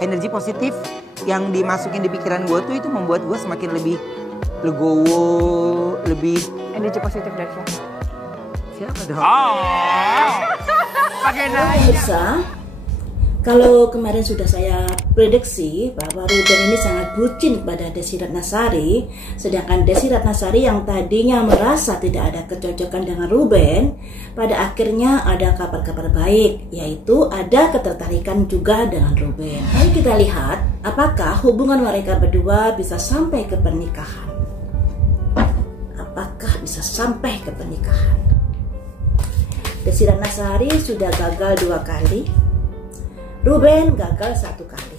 energi positif yang dimasukin di pikiran gue tuh itu membuat gue semakin lebih legowo, lebih Energi positif dari siapa? siapa dong? Pakai Pemirsa, kalau kemarin sudah saya prediksi bahwa Ruben ini sangat bucin kepada Desi Ratnasari, sedangkan Desi Ratnasari yang tadinya merasa tidak ada kecocokan dengan Ruben, pada akhirnya ada kabar-kabar baik, yaitu ada ketertarikan juga dengan Ruben. Mari kita lihat apakah hubungan mereka berdua bisa sampai ke pernikahan. Apakah bisa sampai ke pernikahan? Desi Ratnasari sudah gagal 2 kali, Ruben gagal 1 kali.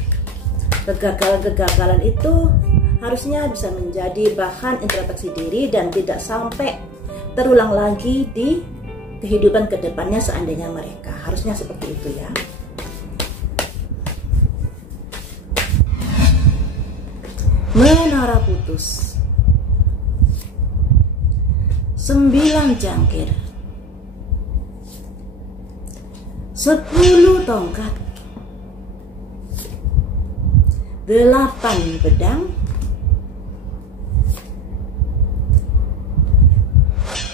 Kegagalan itu harusnya bisa menjadi bahan introspeksi diri dan tidak sampai terulang lagi di kehidupan kedepannya seandainya mereka. Harusnya seperti itu ya. Menara putus, 9 cangkir, 10 tongkat, 8 pedang,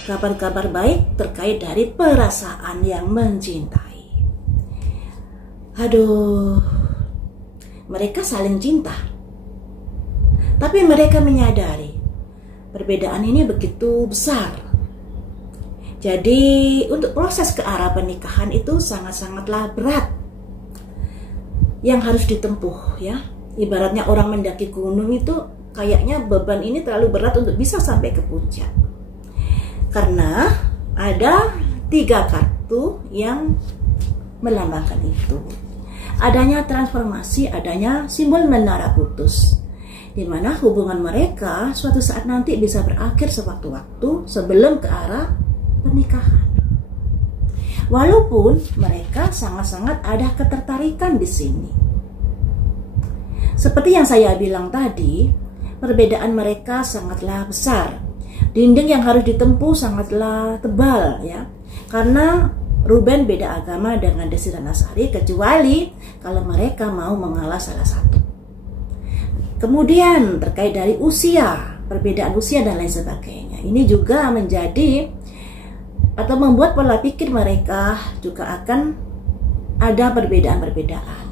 kabar-kabar baik terkait dari perasaan yang mencintai. Aduh, mereka saling cinta, tapi mereka menyadari perbedaan ini begitu besar. Jadi untuk proses ke arah pernikahan itu sangat-sangatlah berat yang harus ditempuh ya. Ibaratnya orang mendaki gunung itu kayaknya beban ini terlalu berat untuk bisa sampai ke puncak. Karena ada 3 kartu yang melambangkan itu. Adanya transformasi, adanya simbol menara putus, di mana hubungan mereka suatu saat nanti bisa berakhir sewaktu-waktu sebelum ke arah pernikahan. Walaupun mereka sangat-sangat ada ketertarikan di sini. Seperti yang saya bilang tadi, perbedaan mereka sangatlah besar. Dinding yang harus ditempuh sangatlah tebal ya. Karena Ruben beda agama dengan Desi Ratnasari, kecuali kalau mereka mau mengalah salah satu. Kemudian terkait dari usia, perbedaan usia dan lain sebagainya. Ini juga menjadi atau membuat pola pikir mereka juga akan ada perbedaan-perbedaan.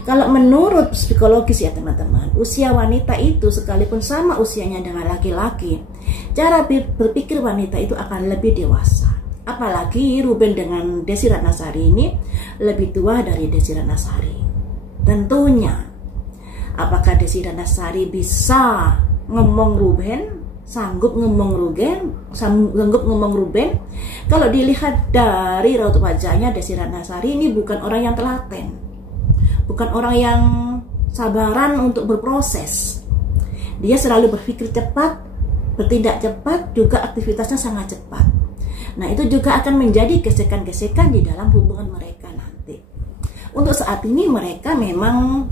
Kalau menurut psikologis ya teman-teman, usia wanita itu sekalipun sama usianya dengan laki-laki, cara berpikir wanita itu akan lebih dewasa. Apalagi Ruben dengan Desi Ratnasari ini lebih tua dari Desi Ratnasari. Tentunya, apakah Desi Ratnasari bisa ngomong Ruben, sanggup ngomong Ruben? Kalau dilihat dari raut wajahnya, Desi Ratnasari ini bukan orang yang telaten. Bukan orang yang sabaran untuk berproses. Dia selalu berpikir cepat, bertindak cepat, juga aktivitasnya sangat cepat. Nah, itu juga akan menjadi gesekan-gesekan di dalam hubungan mereka nanti. Untuk saat ini mereka memang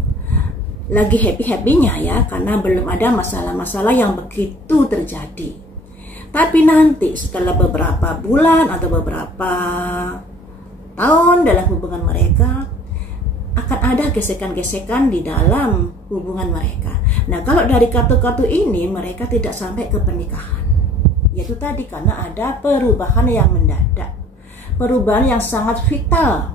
lagi happy-happynya ya, karena belum ada masalah-masalah yang begitu terjadi. Tapi nanti setelah beberapa bulan atau beberapa tahun dalam hubungan mereka, akan ada gesekan-gesekan di dalam hubungan mereka. Nah, kalau dari kartu-kartu ini mereka tidak sampai ke pernikahan. Yaitu tadi karena ada perubahan yang mendadak. Perubahan yang sangat vital.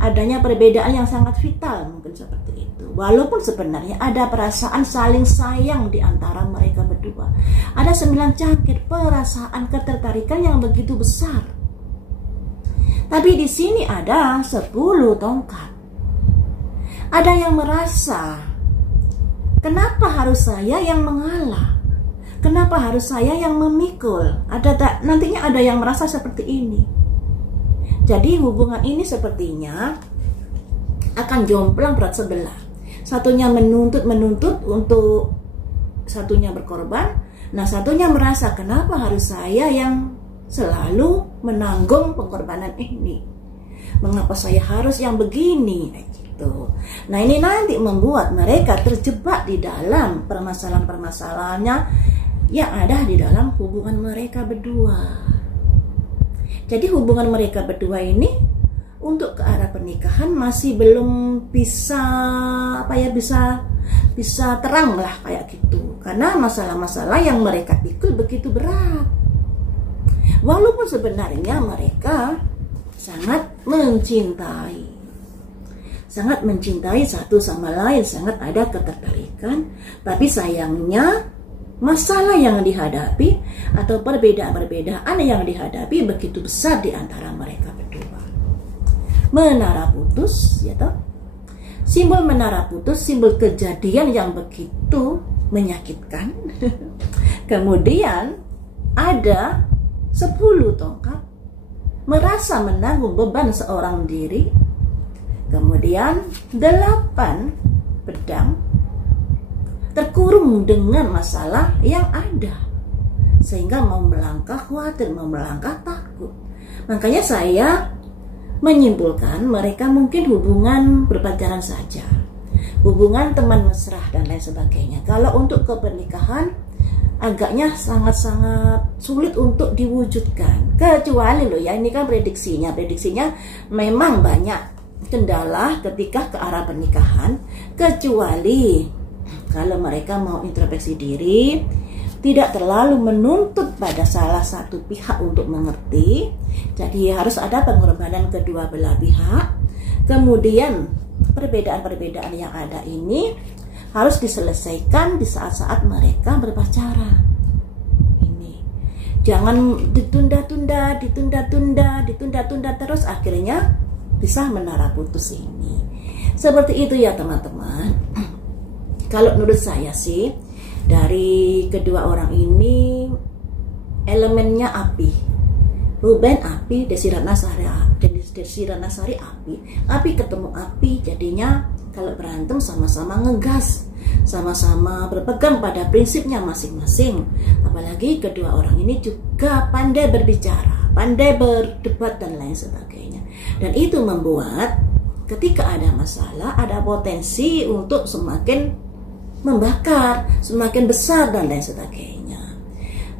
Adanya perbedaan yang sangat vital, mungkin seperti itu. Walaupun sebenarnya ada perasaan saling sayang di antara mereka berdua. Ada 9 cangkir, perasaan ketertarikan yang begitu besar. Tapi di sini ada 10 tongkat. Ada yang merasa, kenapa harus saya yang mengalah? Kenapa harus saya yang memikul? Nantinya ada yang merasa seperti ini. Jadi hubungan ini sepertinya akan jomplang berat sebelah. Satunya menuntut untuk satunya berkorban. Nah, satunya merasa, kenapa harus saya yang selalu menanggung pengorbanan ini? Mengapa saya harus yang begini? Nah, ini nanti membuat mereka terjebak di dalam permasalahan-permasalahannya yang ada di dalam hubungan mereka berdua. Jadi hubungan mereka berdua ini untuk ke arah pernikahan masih belum bisa bisa terang lah kayak gitu, karena masalah-masalah yang mereka pikul begitu berat, walaupun sebenarnya mereka sangat mencintai satu sama lain, sangat ada ketertarikan, tapi sayangnya masalah yang dihadapi atau perbedaan-perbedaan yang dihadapi begitu besar di antara mereka berdua. Menara putus, ya toh? Simbol menara putus, simbol kejadian yang begitu menyakitkan. Kemudian ada 10 tongkat, merasa menanggung beban seorang diri. Kemudian 8 pedang, terkurung dengan masalah yang ada, sehingga mau melangkah khawatir, mau melangkah takut. Makanya saya menyimpulkan mereka mungkin hubungan berpacaran saja, hubungan teman mesra dan lain sebagainya. Kalau untuk ke pernikahan agaknya sangat-sangat sulit untuk diwujudkan, kecuali loh ya, ini kan prediksinya memang banyak kendala ketika ke arah pernikahan, kecuali kalau mereka mau introspeksi diri, tidak terlalu menuntut pada salah satu pihak untuk mengerti. Jadi harus ada pengorbanan kedua belah pihak. Kemudian perbedaan-perbedaan yang ada ini harus diselesaikan di saat-saat mereka berpacaran. Ini jangan ditunda-tunda terus, akhirnya bisa menara putus ini. Seperti itu ya teman-teman. Kalau menurut saya sih, dari kedua orang ini elemennya api. Ruben api, Desi Ratnasari api ketemu api, jadinya kalau berantem sama-sama ngegas, sama-sama berpegang pada prinsipnya masing-masing. Apalagi kedua orang ini juga pandai berbicara, pandai berdebat dan lain sebagainya. Dan itu membuat ketika ada masalah, ada potensi untuk semakin membakar, semakin besar dan lain sebagainya.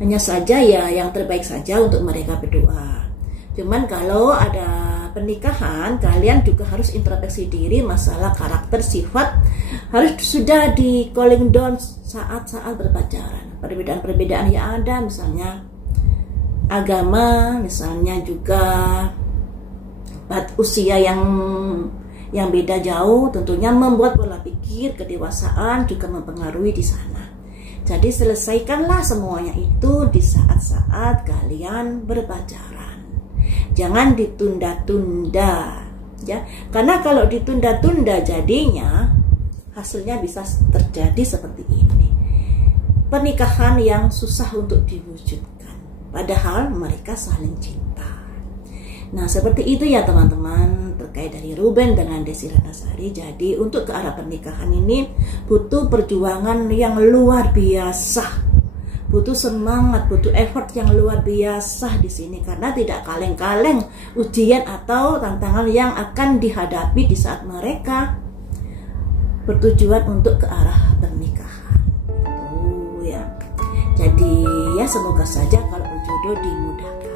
Hanya saja ya yang terbaik saja untuk mereka berdua. Cuman kalau ada pernikahan, kalian juga harus introspeksi diri, masalah karakter, sifat harus sudah di calling down saat-saat berpacaran. Perbedaan-perbedaan yang ada, misalnya agama, misalnya juga usia yang beda jauh, tentunya membuat pola pikir, kedewasaan juga mempengaruhi di sana. Jadi selesaikanlah semuanya itu di saat-saat kalian berpacaran. Jangan ditunda-tunda, ya. Karena kalau ditunda-tunda jadinya hasilnya bisa terjadi seperti ini. Pernikahan yang susah untuk diwujudkan, padahal mereka saling cinta. Nah, seperti itu ya teman-teman, terkait dari Ruben dengan Desi Ratnasari. Jadi untuk ke arah pernikahan ini butuh perjuangan yang luar biasa, butuh semangat, butuh effort yang luar biasa di sini, karena tidak kaleng-kaleng ujian atau tantangan yang akan dihadapi di saat mereka bertujuan untuk ke arah pernikahan. Itu ya. Jadi ya semoga saja kalau berjodoh dimudahkan.